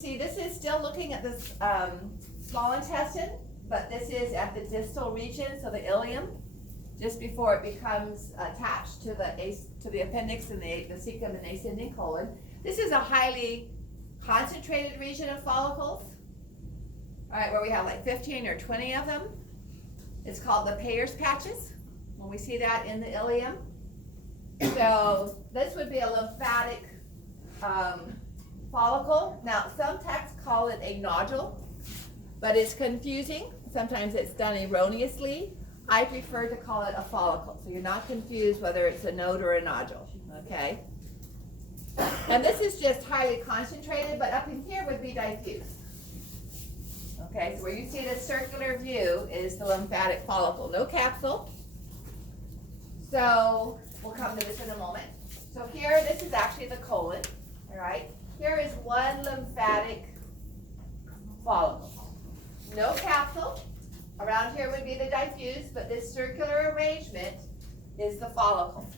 See, this is still looking at this small intestine, but this is at the distal region, so the ileum, just before it becomes attached to the appendix and the cecum and ascending colon. This is a highly concentrated region of follicles, all right, where we have like 15 or 20 of them. It's called the Peyer's patches, when we see that in the ileum. So this would be a lymphatic follicle. Now, some texts call it a nodule, but it's confusing. Sometimes it's done erroneously. I prefer to call it a follicle, so you're not confused whether it's a node or a nodule, okay? And this is just highly concentrated, but up in here would be diffuse. Okay, so where you see this circular view is the lymphatic follicle, no capsule. So we'll come to this in a moment. So here, this is actually the colon, all right? Here is one lymphatic follicle. No capsule. Around here would be the diffuse, but this circular arrangement is the follicle.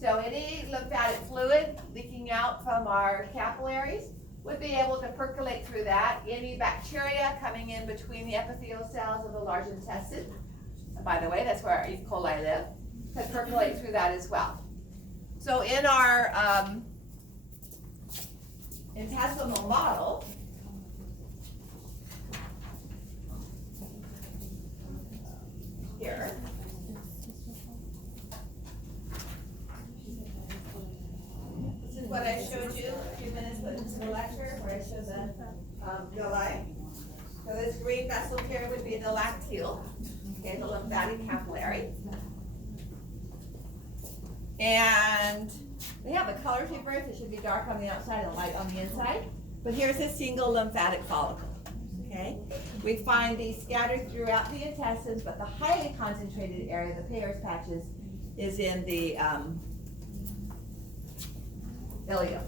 So any lymphatic fluid leaking out from our capillaries would be able to percolate through that. Any bacteria coming in between the epithelial cells of the large intestine, and by the way, that's where our E. coli live, can percolate through that as well. So in our intestinal model, here, this is what I showed you a few minutes into the lecture, where I showed the villi. So this green vessel here would be the lacteal, okay, the lymphatic capillary. And they have a color difference. It should be dark on the outside and light on the inside. But here's a single lymphatic follicle. Okay? We find these scattered throughout the intestines, but the highly concentrated area, the Peyer's patches, is in the ileum.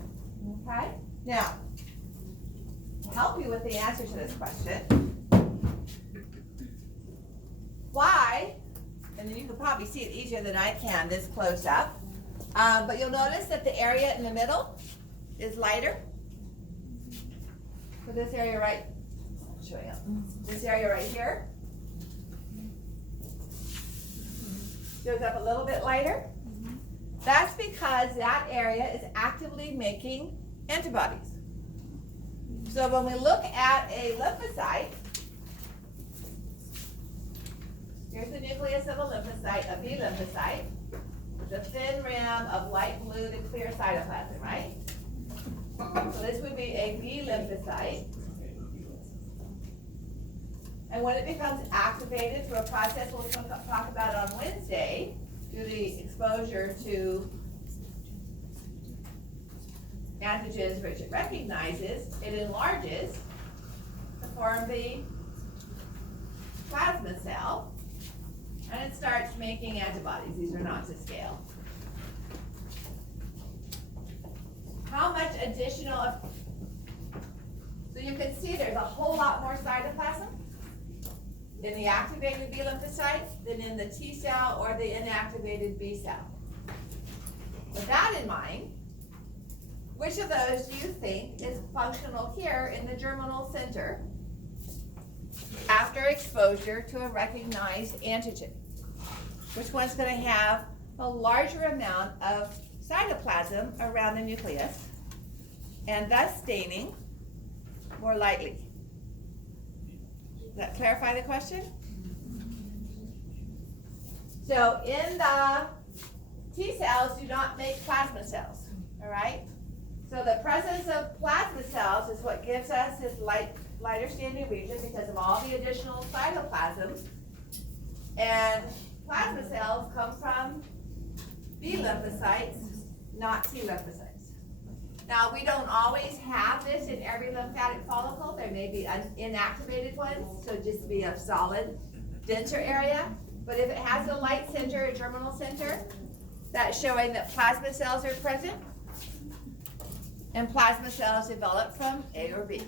Okay? Now, to help you with the answer to this question, why, and then you can probably see it easier than I can this close up, but you'll notice that the area in the middle is lighter. So this area right, show you, this area right here shows up a little bit lighter. That's because that area is actively making antibodies. So when we look at a lymphocyte, here's the nucleus of a lymphocyte, a B lymphocyte, with a thin rim of light blue to clear cytoplasm, right? So this would be a B lymphocyte. And when it becomes activated through a process we'll talk about on Wednesday, through the exposure to antigens which it recognizes, it enlarges to form the plasma cell, and it starts making antibodies. These are not to scale. How much additional, so you can see there's a whole lot more cytoplasm in the activated B lymphocyte than in the T cell or the inactivated B cell. With that in mind, which of those do you think is functional here in the germinal center after exposure to a recognized antigen? Which one's going to have a larger amount of cytoplasm around the nucleus and thus staining more lightly? Does that clarify the question? So in the T cells do not make plasma cells, all right? So the presence of plasma cells is what gives us this lighter staining region because of all the additional cytoplasm. And plasma cells come from B lymphocytes, not T lymphocytes. Now, we don't always have this in every lymphatic follicle. There may be inactivated ones, so just be a solid, denser area. But if it has a light center, a germinal center, that's showing that plasma cells are present. And plasma cells develop from A or B.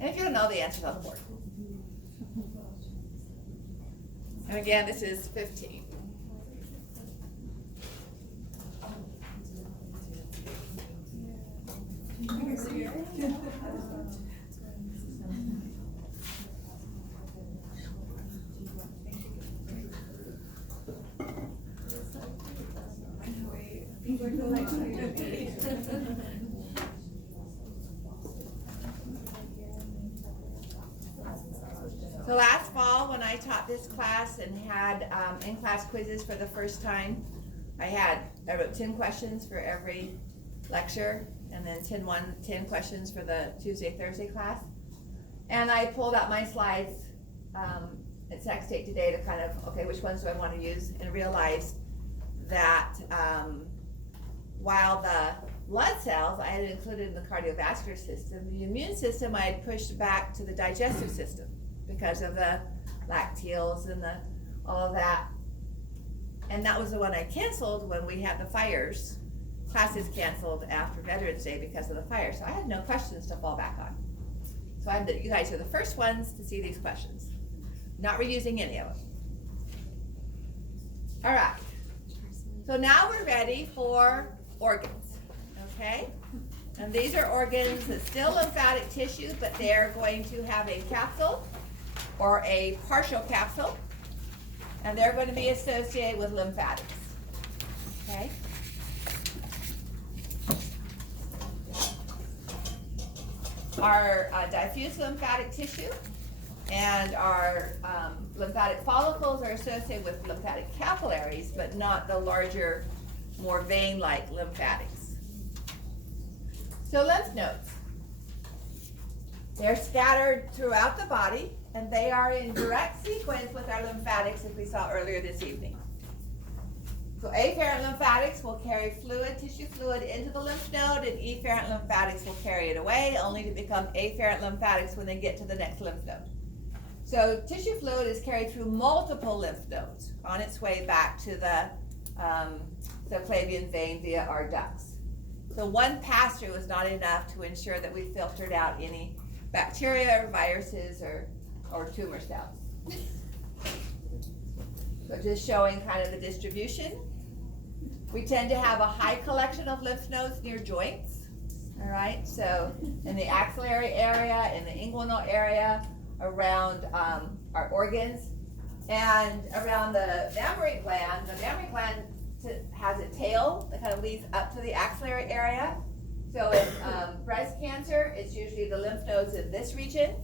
And if you don't know the answer, of course. And again, this is 15. So So last fall, when I taught this class and had in-class quizzes for the first time, I wrote 10 questions for every lecture, and then 10 questions for the Tuesday, Thursday class. And I pulled out my slides at Sac State today to kind of, okay, which ones do I want to use, and realized that while the blood cells I had included in the cardiovascular system, the immune system I had pushed back to the digestive system because of the lacteals and all of that. And that was the one I canceled when we had the fires. Classes canceled after Veterans Day because of the fire. So I had no questions to fall back on. So you guys are the first ones to see these questions. Not reusing any of them. All right. So now we're ready for organs, okay? And these are organs that's still lymphatic tissue, but they're going to have a capsule or a partial capsule, and they're going to be associated with lymphatics, okay? Our diffuse lymphatic tissue and our lymphatic follicles are associated with lymphatic capillaries, but not the larger, more vein-like lymphatics. So lymph nodes. They're scattered throughout the body, and they are in direct sequence with our lymphatics, as we saw earlier this evening. So afferent lymphatics will carry tissue fluid into the lymph node, and efferent lymphatics will carry it away, only to become afferent lymphatics when they get to the next lymph node. So tissue fluid is carried through multiple lymph nodes on its way back to the subclavian vein via our ducts. So one pass-through is not enough to ensure that we filtered out any bacteria or viruses or tumor cells. So just showing kind of the distribution. We tend to have a high collection of lymph nodes near joints, all right? So in the axillary area, in the inguinal area, around our organs, and around the mammary gland. The mammary gland has a tail that kind of leads up to the axillary area. So in breast cancer, it's usually the lymph nodes in this region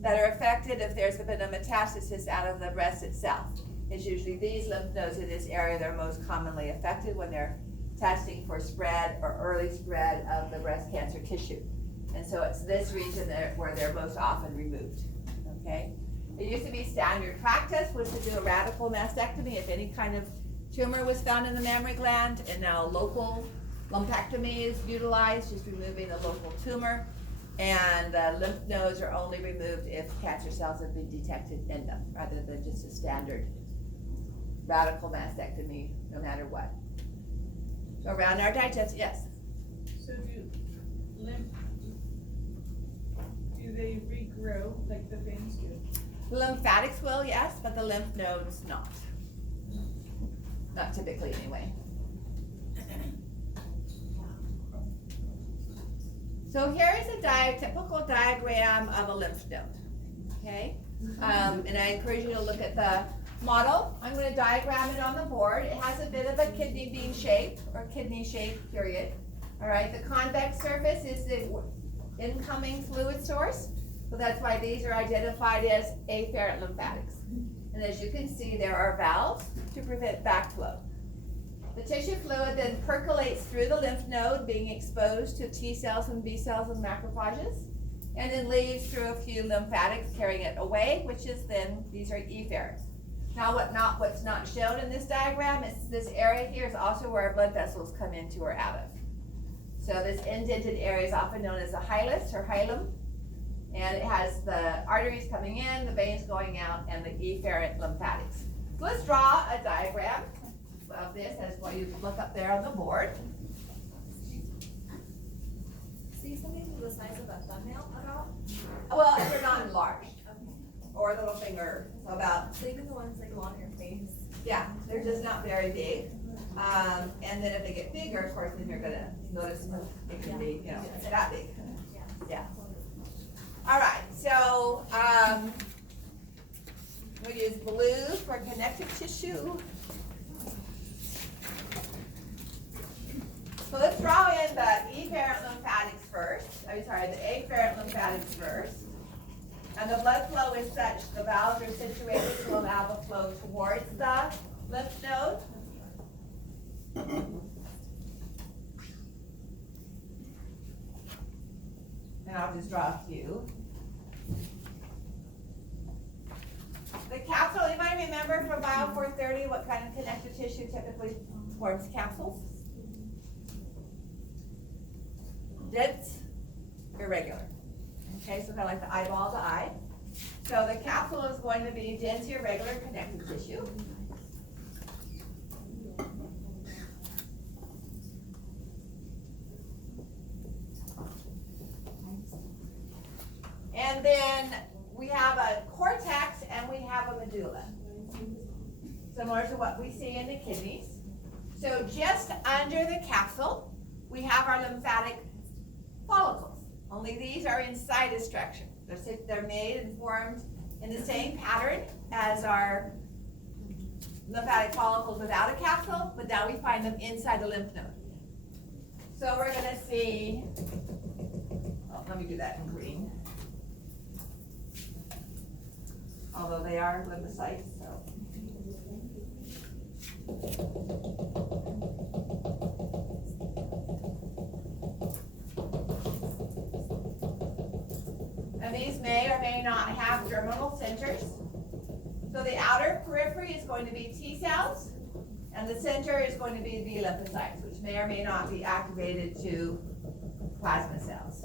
that are affected if there's been a metastasis out of the breast itself. It's usually these lymph nodes in this area that are most commonly affected when they're testing for spread or early spread of the breast cancer tissue. And so it's this region where they're most often removed, okay? It used to be standard practice was to do a radical mastectomy if any kind of tumor was found in the mammary gland, and now local lumpectomy is utilized, just removing the local tumor, and the lymph nodes are only removed if cancer cells have been detected in them, rather than just a standard radical mastectomy, no matter what. So around our digestive, yes? So do they regrow like the veins do? The lymphatics will, yes, but the lymph nodes not. Not typically, anyway. So here is a typical diagram of a lymph node, okay? And I encourage you to look at the model. I'm going to diagram it on the board. It has a bit of a kidney bean shape, or kidney shape, period. All right, the convex surface is the incoming fluid source. So that's why these are identified as afferent lymphatics. And as you can see, there are valves to prevent backflow. The tissue fluid then percolates through the lymph node, being exposed to T cells and B cells and macrophages, and then leaves through a few lymphatics carrying it away, which is then, these are efferent. Now what's not shown in this diagram is this area here is also where our blood vessels come into or out of. So this indented area is often known as a hilus or hilum, and it has the arteries coming in, the veins going out, and the efferent lymphatics. So let's draw a diagram of this as well. You look up there on the board. See something the size of a thumbnail at all? Well, if they're not enlarged, or a little finger, so about. So even the ones that go on your face? Yeah, they're just not very big. And then if they get bigger, of course, then you're gonna notice it can be, that big. Yeah. Yeah. All right, so, we'll use blue for connective tissue. So let's draw in the efferent lymphatics first. The afferent lymphatics first. And the blood flow is such, the valves are situated to allow the flow towards the lymph node. And I'll just draw a few. The capsule, anybody remember from Bio 430 what kind of connective tissue typically forms capsules? Dense, irregular. Okay, so kind of like the eyeball of the eye. So the capsule is going to be dense, irregular connective tissue. And then we have a cortex and we have a medulla, similar to what we see in the kidneys. So just under the capsule, we have our lymphatic follicles. Only these are inside the structure. They're made and formed in the same pattern as our lymphatic follicles without a capsule, but now we find them inside the lymph node. So we're going to see, let me do that in green. Although they are lymphocytes, so. And these may or may not have germinal centers. So the outer periphery is going to be T cells, and the center is going to be B lymphocytes, which may or may not be activated to plasma cells.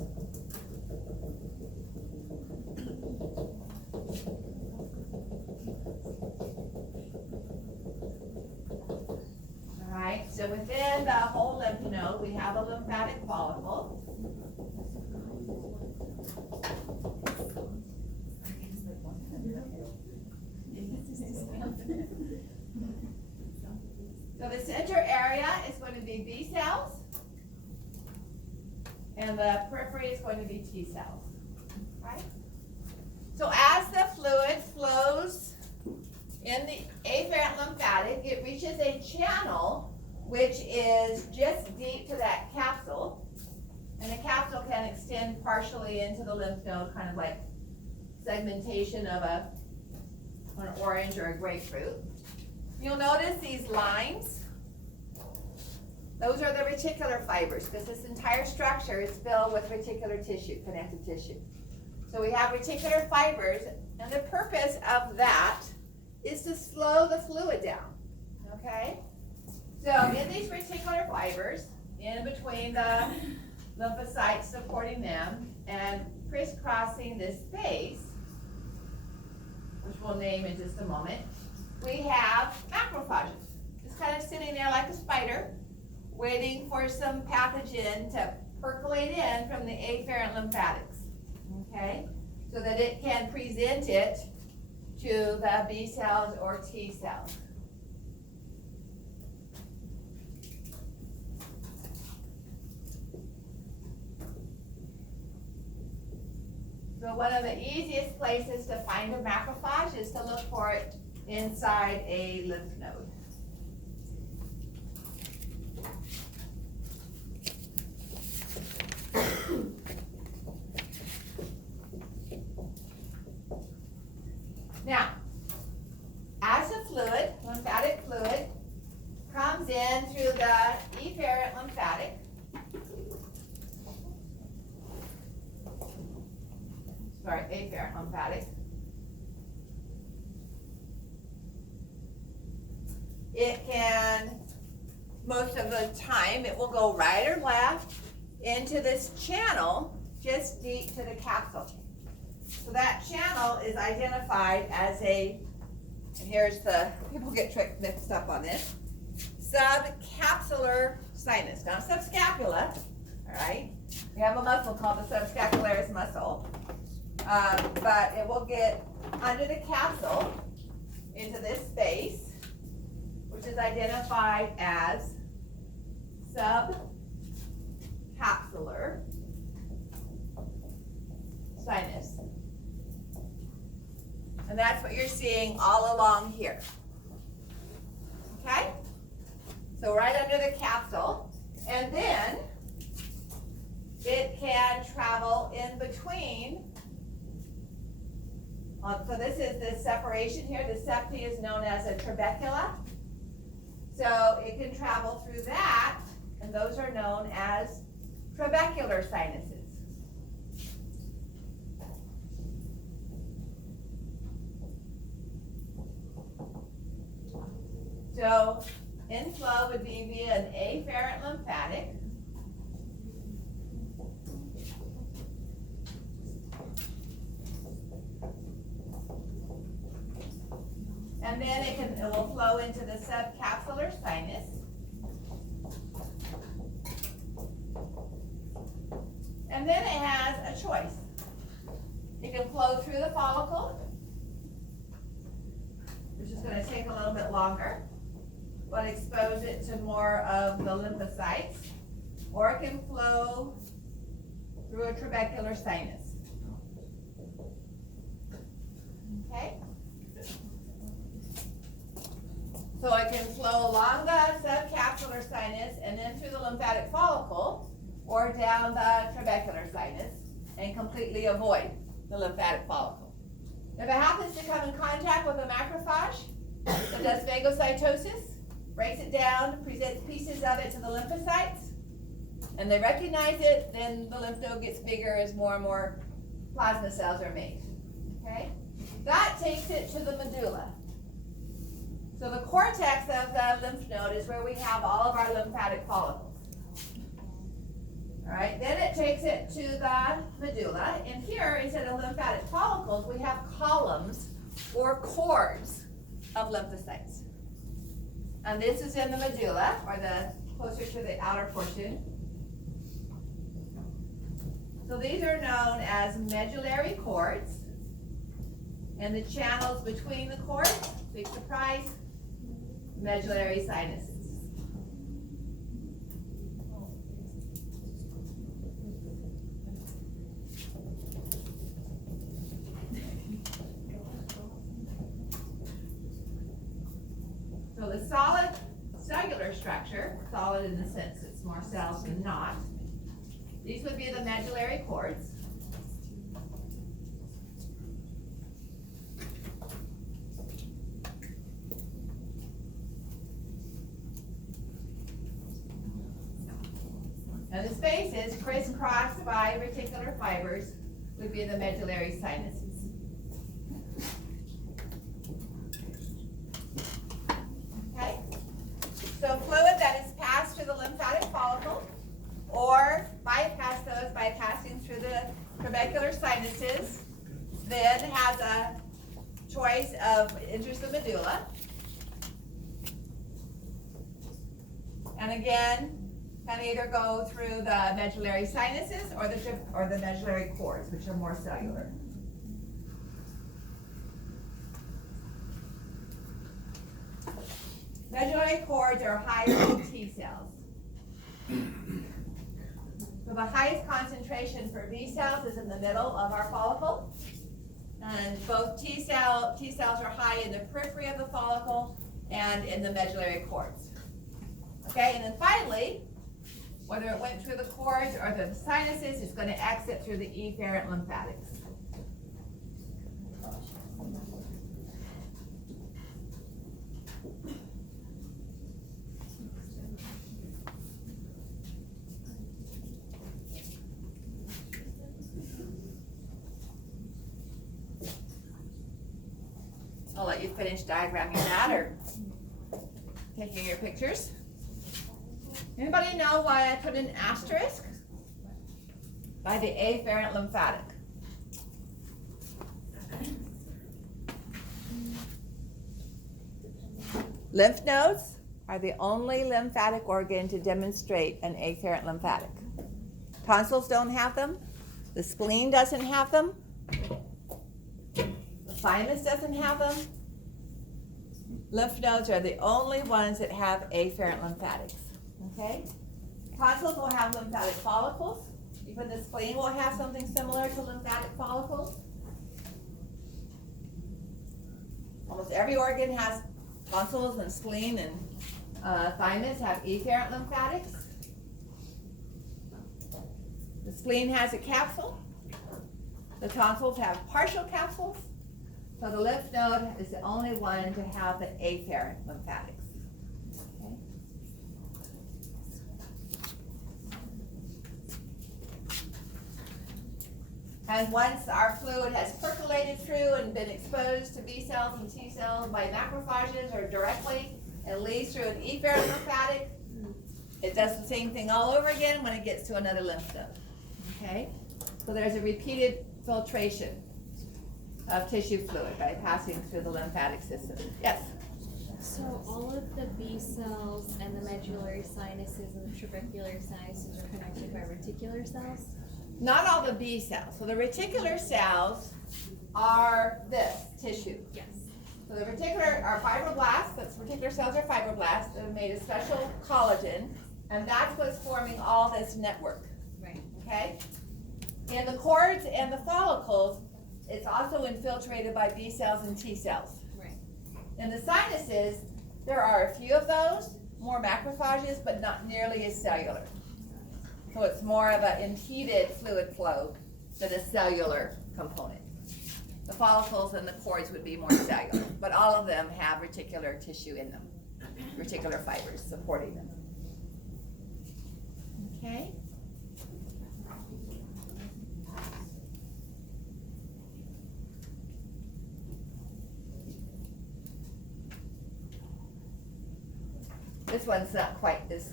All right, so within the whole lymph node, we have a lymphatic follicle. So the center area is going to be B cells, and the periphery is going to be T cells, right? So as the fluid flows in the afferent lymphatic, it reaches a channel which is just deep to that capsule, and the capsule can extend partially into the lymph node, kind of like segmentation of an orange or a grapefruit. You'll notice these lines. Those are the reticular fibers, because this entire structure is filled with reticular tissue, connective tissue. So we have reticular fibers, and the purpose of that is to slow the fluid down, okay? So in these reticular fibers, in between the lymphocytes supporting them and crisscrossing this space, which we'll name in just a moment, we have macrophages, just kind of sitting there like a spider, waiting for some pathogen to percolate in from the afferent lymphatics, okay? So that it can present it to the B cells or T cells. So one of the easiest places to find a macrophage is to look for it inside a lymph node. Now, as the fluid, lymphatic fluid, comes in through the efferent lymphatic, afferent lymphatic, it can, most of the time, it will go right or left into this channel just deep to the capsule. So that channel is identified as a, and here's the, people get mixed up on this, subcapsular sinus, not subscapula, all right? We have a muscle called the subscapularis muscle, but it will get under the capsule into this space, which is identified as subcapsular And that's what you're seeing all along here. Okay? So right under the capsule. And then it can travel in between. So this is the separation here. The septi is known as a trabecula. So it can travel through that, and those are known as trabecular sinuses. So inflow would be via an afferent lymphatic. And then it will flow into the subcapsular sinus. And then it has a choice. It can flow through the follicle, which is going to take a little bit longer, but expose it to more of the lymphocytes, or it can flow through a trabecular sinus. Okay? So it can flow along the subcapsular sinus and then through the lymphatic follicle or down the trabecular sinus and completely avoid the lymphatic follicle. If it happens to come in contact with a macrophage that does phagocytosis, breaks it down, presents pieces of it to the lymphocytes, and they recognize it, then the lymph node gets bigger as more and more plasma cells are made. Okay? That takes it to the medulla. So the cortex of the lymph node is where we have all of our lymphatic follicles. All right, then it takes it to the medulla, and here instead of lymphatic follicles, we have columns or cords of lymphocytes. And this is in the medulla, or the closer to the outer portion. So these are known as medullary cords, and the channels between the cords, big surprise, medullary sinuses. So the solid cellular structure, solid in the sense it's more cells than not, these would be the medullary cords. And the spaces crisscrossed by reticular fibers would be the medullary sinuses. Okay? So fluid that is passed through the lymphatic follicle or bypass those by passing through the trabecular sinuses then has a choice of enters the medulla. And again, can either go through the medullary sinuses or the medullary cords, which are more cellular. Medullary cords are higher than T cells. So the highest concentration for B cells is in the middle of our follicle. And both T cells are high in the periphery of the follicle and in the medullary cords. Okay, and then finally, whether it went through the cords or the sinuses, it's going to exit through the efferent lymphatics. I'll let you finish diagramming that or taking your pictures. Anybody know why I put an asterisk by the afferent lymphatic? Lymph nodes are the only lymphatic organ to demonstrate an afferent lymphatic. Tonsils don't have them. The spleen doesn't have them. The thymus doesn't have them. Lymph nodes are the only ones that have afferent lymphatics. Okay? Tonsils will have lymphatic follicles. Even the spleen will have something similar to lymphatic follicles. Almost every organ has tonsils, and spleen and thymus have efferent lymphatics. The spleen has a capsule. The tonsils have partial capsules. So the lymph node is the only one to have the afferent lymphatics. Okay. And once our fluid has percolated through and been exposed to B cells and T cells by macrophages or directly, and leads through an efferent lymphatic, it does the same thing all over again when it gets to another lymph node. Okay? So there's a repeated filtration of tissue fluid by passing through the lymphatic system. Yes? So all of the B cells and the medullary sinuses and the trabecular sinuses are connected by reticular cells? Not all the B cells. So the reticular cells are this tissue. Yes. So the reticular are fibroblasts. That's reticular cells are fibroblasts that have made a special collagen, and that's what's forming all this network. Right. Okay? In the cords and the follicles, it's also infiltrated by B cells and T cells. Right. In the sinuses, there are a few of those, more macrophages, but not nearly as cellular. So it's more of an impeded fluid flow than a cellular component. The follicles and the cords would be more cellular, but all of them have reticular tissue in them, reticular fibers supporting them. Okay? This one's not quite as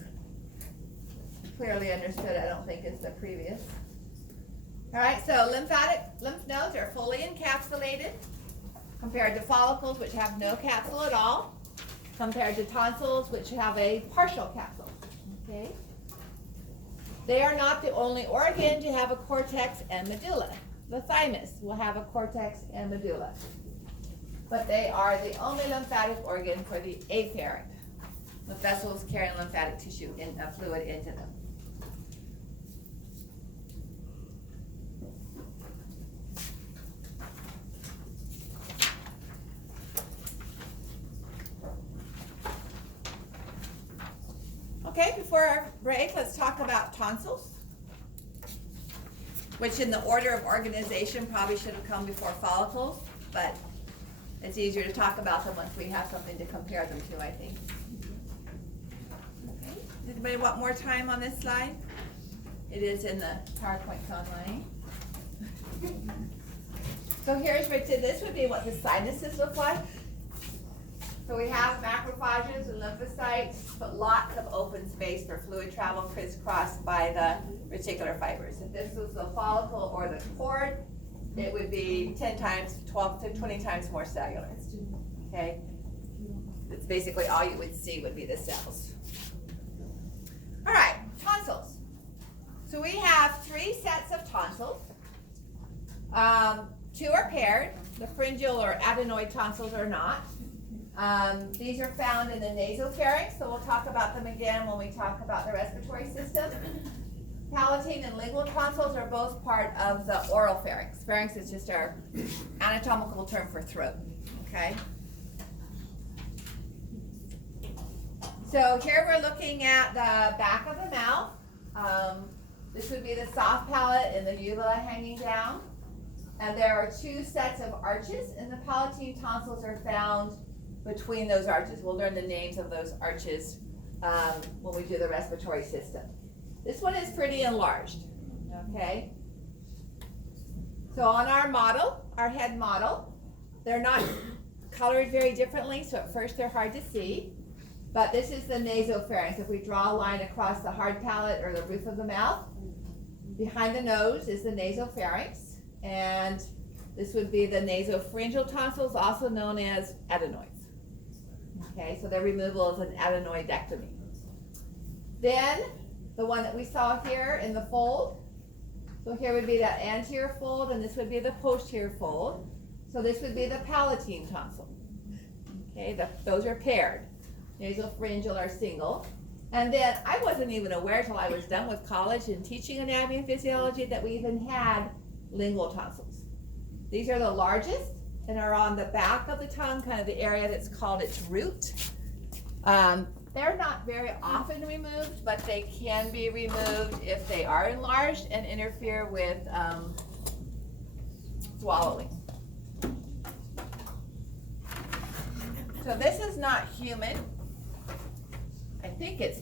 clearly understood, I don't think, as the previous. All right, so lymph nodes are fully encapsulated compared to follicles, which have no capsule at all, compared to tonsils, which have a partial capsule. Okay? They are not the only organ to have a cortex and medulla. The thymus will have a cortex and medulla. But they are the only lymphatic organ for the afferent. The vessels carrying lymphatic tissue in fluid into them. Okay, before our break, let's talk about tonsils, which in the order of organization probably should have come before follicles, but it's easier to talk about them once we have something to compare them to, I think. Okay. Does anybody want more time on this slide? It is in the PowerPoint online. So here's Richard. This would be what the sinuses look like. So we have macrophages and lymphocytes, but lots of open space for fluid travel crisscrossed by the reticular fibers. If this was the follicle or the cord, it would be 10 times, 12 to 20 times more cellular. Okay? It's basically all you would see would be the cells. All right, tonsils. So we have 3 sets of tonsils. 2 are paired. The pharyngeal or adenoid tonsils are not. These are found in the nasopharynx, so we'll talk about them again when we talk about the respiratory system. Palatine and lingual tonsils are both part of the oral pharynx. Pharynx is just our anatomical term for throat, okay? So here we're looking at the back of the mouth. This would be the soft palate and the uvula hanging down. And there are 2 sets of arches, and the palatine tonsils are found between those arches. We'll learn the names of those arches when we do the respiratory system. This one is pretty enlarged, okay? So on our model, our head model, they're not colored very differently, so at first they're hard to see. But this is the nasopharynx. If we draw a line across the hard palate or the roof of the mouth, behind the nose is the nasopharynx, and this would be the nasopharyngeal tonsils, also known as adenoids. Okay, so their removal is an adenoidectomy. Then, the one that we saw here in the fold, so here would be that anterior fold, and this would be the posterior fold. So this would be the palatine tonsil. Okay, those are paired. Nasopharyngeal are single. And then, I wasn't even aware till I was done with college and teaching anatomy and physiology that we even had lingual tonsils. These are the largest, and are on the back of the tongue, kind of the area that's called its root. They're not very often removed, but they can be removed if they are enlarged and interfere with swallowing. So this is not human. I think it's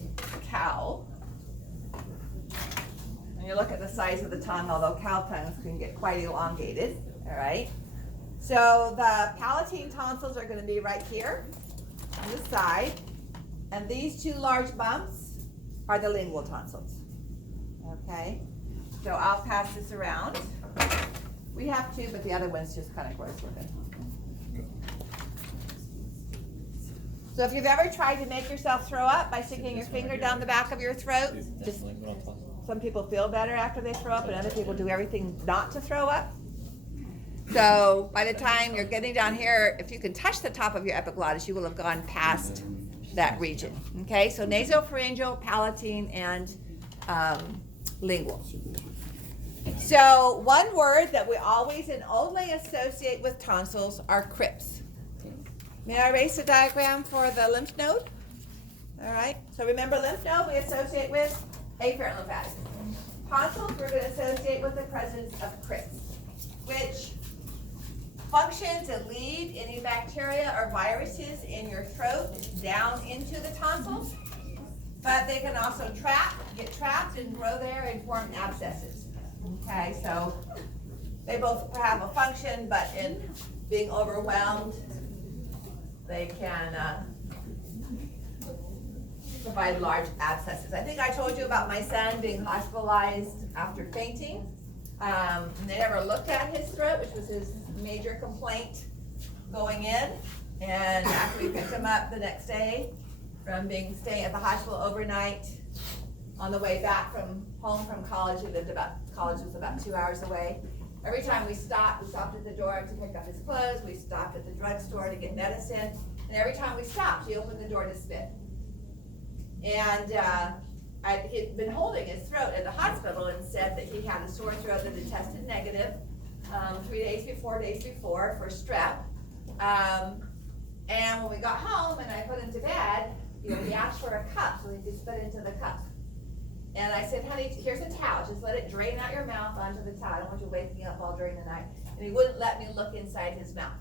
cow. And you look at the size of the tongue, although cow tongues can get quite elongated, all right? So the palatine tonsils are gonna be right here on the side. And these two large bumps are the lingual tonsils, okay? So I'll pass this around. We have two, but the other one's just kind of gross looking. So if you've ever tried to make yourself throw up by sticking your finger down the back of your throat, just some people feel better after they throw up and other people do everything not to throw up. So by the time you're getting down here, if you can touch the top of your epiglottis, you will have gone past that region, okay? So nasopharyngeal, palatine, and lingual. So one word that we always and only associate with tonsils are crypts. May I erase the diagram for the lymph node? All right, so remember lymph node we associate with afferent lymphatic. Tonsils we're going to associate with the presence of crypts, which function to lead any bacteria or viruses in your throat down into the tonsils, but they can also get trapped and grow there and form abscesses. Okay, so they both have a function, but in being overwhelmed, they can provide large abscesses. I think I told you about my son being hospitalized after fainting. They never looked at his throat, which was his major complaint going in. And after we picked him up the next day from staying at the hospital overnight, on the way back from home from college, college was about 2 hours away. Every time we stopped at the door to pick up his clothes, we stopped at the drugstore to get medicine, and every time we stopped, he opened the door to spit. And he'd been holding his throat at the hospital and said that he had a sore throat that had tested negative 4 days before for strep. And when we got home and I put him to bed, he asked for a cup so he could spit into the cup. And I said, honey, here's a towel. Just let it drain out your mouth onto the towel. I don't want you waking up all during the night. And he wouldn't let me look inside his mouth.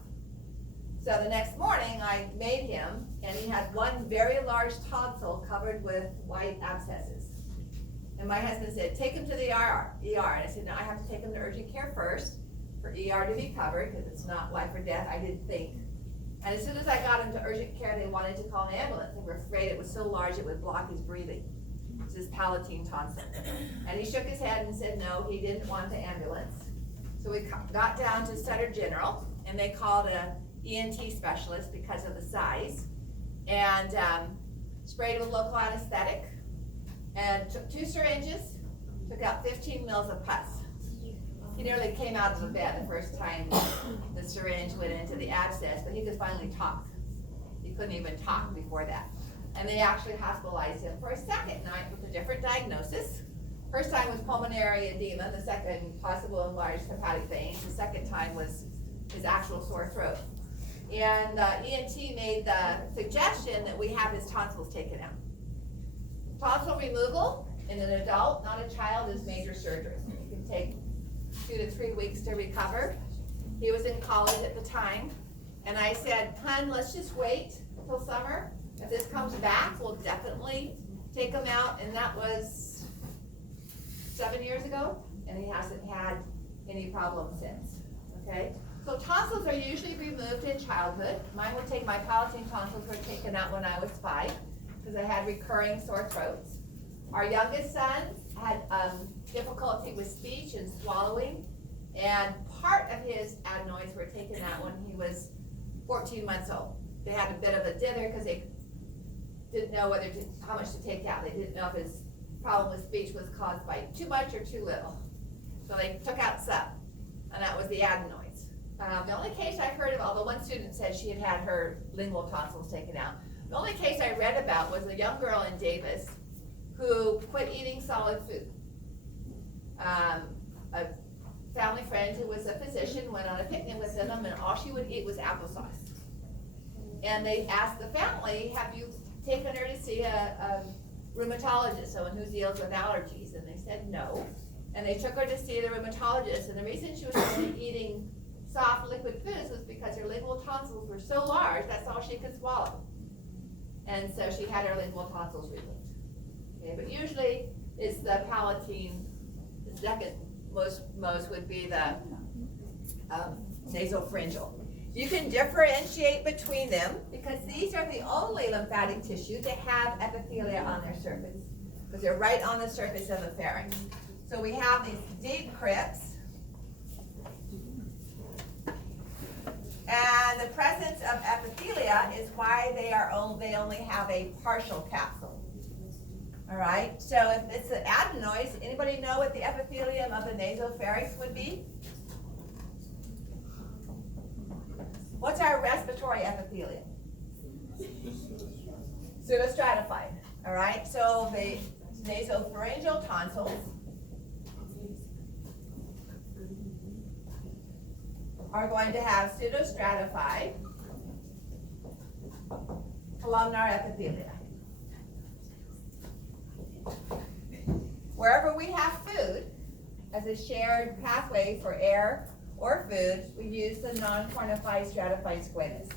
So the next morning I made him, and he had one very large tonsil covered with white abscesses. And my husband said, take him to the ER. And I said, no, I have to take him to urgent care first for ER to be covered because it's not life or death, I didn't think. And as soon as I got him to urgent care, they wanted to call an ambulance. They were afraid it was so large it would block his breathing. It's his palatine tonsil. And he shook his head and said no, he didn't want the ambulance. So we got down to Sutter General, and they called a ENT specialist because of the size, and sprayed with local anesthetic, and took 2 syringes, took out 15 mils of pus. He nearly came out of the bed the first time the syringe went into the abscess, but he could finally talk. He couldn't even talk before that. And they actually hospitalized him for a second night with a different diagnosis. First time was pulmonary edema, the second possible enlarged hepatic veins, the second time was his actual sore throat. And ENT made the suggestion that we have his tonsils taken out. Tonsil removal in an adult, not a child, is major surgery. It can take 2 to 3 weeks to recover. He was in college at the time, and I said, hun, let's just wait until summer. If this comes back, we'll definitely take him out, and that was 7 years ago, and he hasn't had any problems since, okay? So tonsils are usually removed in childhood. My palatine tonsils were taken out when I was 5, because I had recurring sore throats. Our youngest son had difficulty with speech and swallowing, and part of his adenoids were taken out when he was 14 months old. They had a bit of a dither because they didn't know how much to take out. They didn't know if his problem with speech was caused by too much or too little. So they took out some, and that was the adenoids. The only case I heard of, although one student said she had her lingual tonsils taken out, the only case I read about was a young girl in Davis who quit eating solid food. A family friend who was a physician went on a picnic with them, and all she would eat was applesauce. And they asked the family, have you taken her to see a rheumatologist, someone who deals with allergies? And they said no. And they took her to see the rheumatologist, and the reason she was only eating soft liquid foods was because her lingual tonsils were so large, that's all she could swallow. And so she had her lingual tonsils removed. Okay, but usually it's the palatine, the second most would be the nasopharyngeal. You can differentiate between them because these are the only lymphatic tissue that have epithelia on their surface, because they're right on the surface of the pharynx. So we have these deep crypts, and the presence of epithelia is why they only have a partial capsule. All right, so if it's an adenoid, anybody know what the epithelium of the nasopharynx would be? What's our respiratory epithelium? Pseudostratified. All right, so the nasopharyngeal tonsils are going to have pseudostratified columnar epithelia. Wherever we have food as a shared pathway for air or food, we use the non-cornified stratified squamous,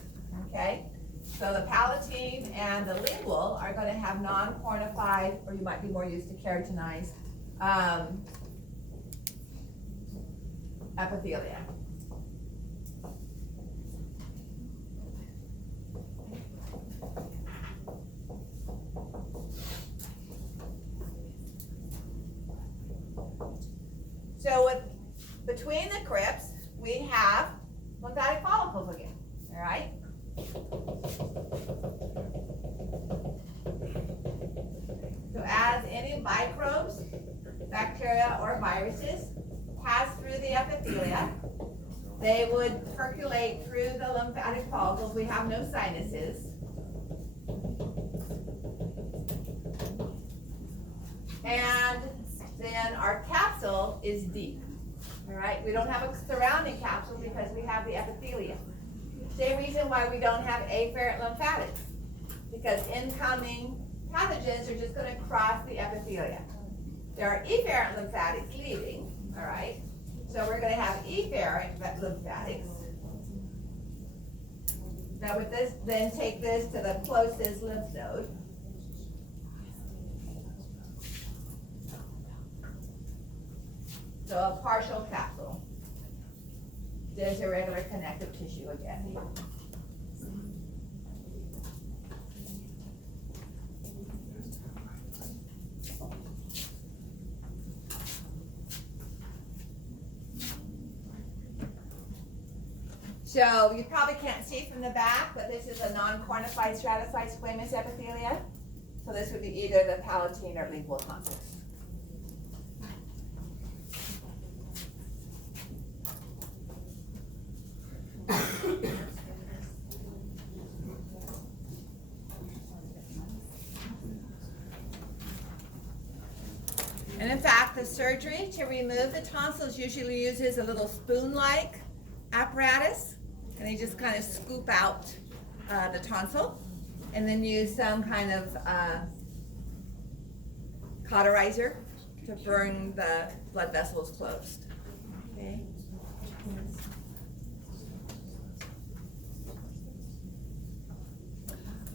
okay? So the palatine and the lingual are going to have non-cornified, or you might be more used to keratinized, epithelia. So between the crypts, we have lymphatic follicles again, all right? So as any microbes, bacteria, or viruses pass through the epithelia, they would percolate through the lymphatic follicles. We have no sinuses. And then our capsule is deep, all right? We don't have a surrounding capsule because we have the epithelium. Same reason why we don't have afferent lymphatics, because incoming pathogens are just going to cross the epithelia. There are efferent lymphatics leaving, all right? So we're going to have efferent lymphatics. Now with this, then take this to the closest lymph node. So a partial capsule. There's irregular connective tissue again. So you probably can't see from the back, but this is a non-cornified stratified squamous epithelia. So this would be either the palatine or lingual tonsils. And in fact, the surgery to remove the tonsils usually uses a little spoon-like apparatus, and they just kind of scoop out the tonsil, and then use some kind of cauterizer to burn the blood vessels closed. Okay.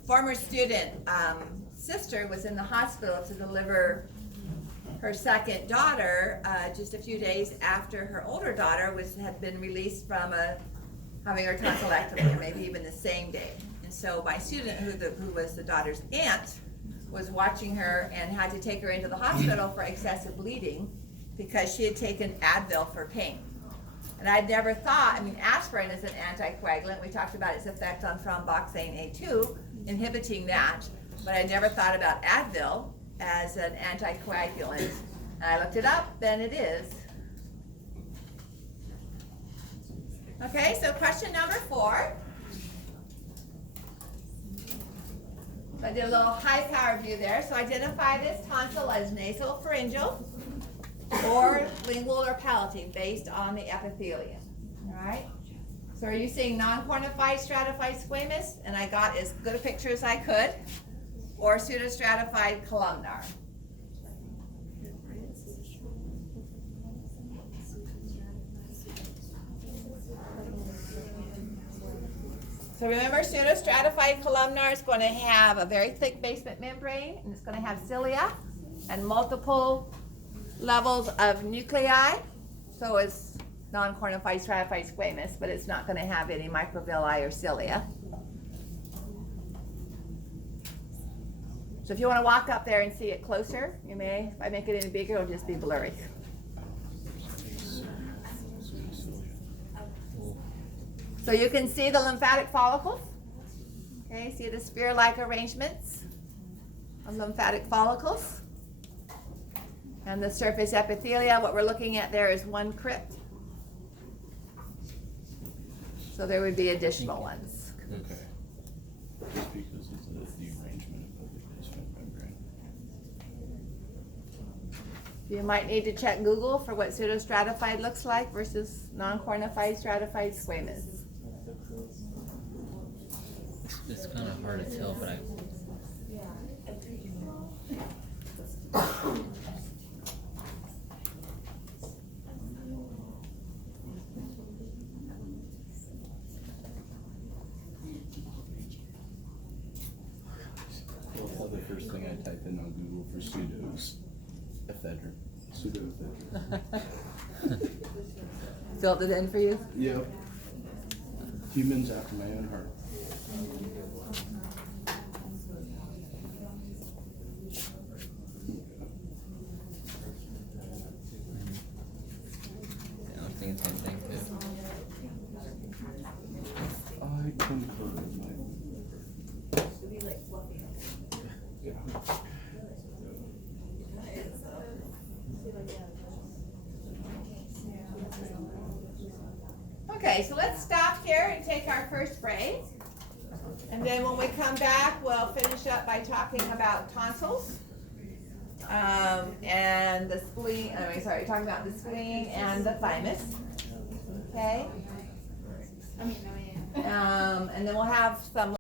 Former student sister was in the hospital to deliver her second daughter just a few days after her older daughter had been released from having her tonsillectomy, or maybe even the same day. And so my student, who was the daughter's aunt, was watching her and had to take her into the hospital for excessive bleeding because she had taken Advil for pain. And I'd never thought, I mean, aspirin is an anticoagulant. We talked about its effect on thromboxane A2, inhibiting that, but I never thought about Advil as an anticoagulant. And I looked it up, and it is. Okay, so question number 4. So I did a little high power view there. So identify this tonsil as nasopharyngeal. or lingual or palatal based on the epithelium, all right? So are you seeing non-cornified stratified squamous, and I got as good a picture as I could, or pseudostratified columnar? So remember, pseudostratified columnar is going to have a very thick basement membrane, and it's going to have cilia and multiple levels of nuclei. So it's non-cornified stratified squamous, but it's not going to have any microvilli or cilia. So if you want to walk up there and see it closer, you may. If I make it any bigger, it'll just be blurry. So you can see the lymphatic follicles. Okay, see the sphere-like arrangements of lymphatic follicles. And the surface epithelia, what we're looking at there is one crypt. So there would be additional ones. Okay. Just because of the arrangement of the basement membrane. You might need to check Google for what pseudostratified looks like versus non-cornified stratified squamous. It's kind of hard to tell, but I. Well, the first thing I type in on Google for pseudo is ephedrine. Pseudoephedrine. Filled it in for you? Yep. Humans after my own heart. Yeah, I'm thinking the same thing too. I concur with my. Yeah. Okay, so let's stop here and take our first break. And then when we come back, we'll finish up by talking about tonsils. And the spleen, talking about the spleen and the thymus. Okay? And then we'll have some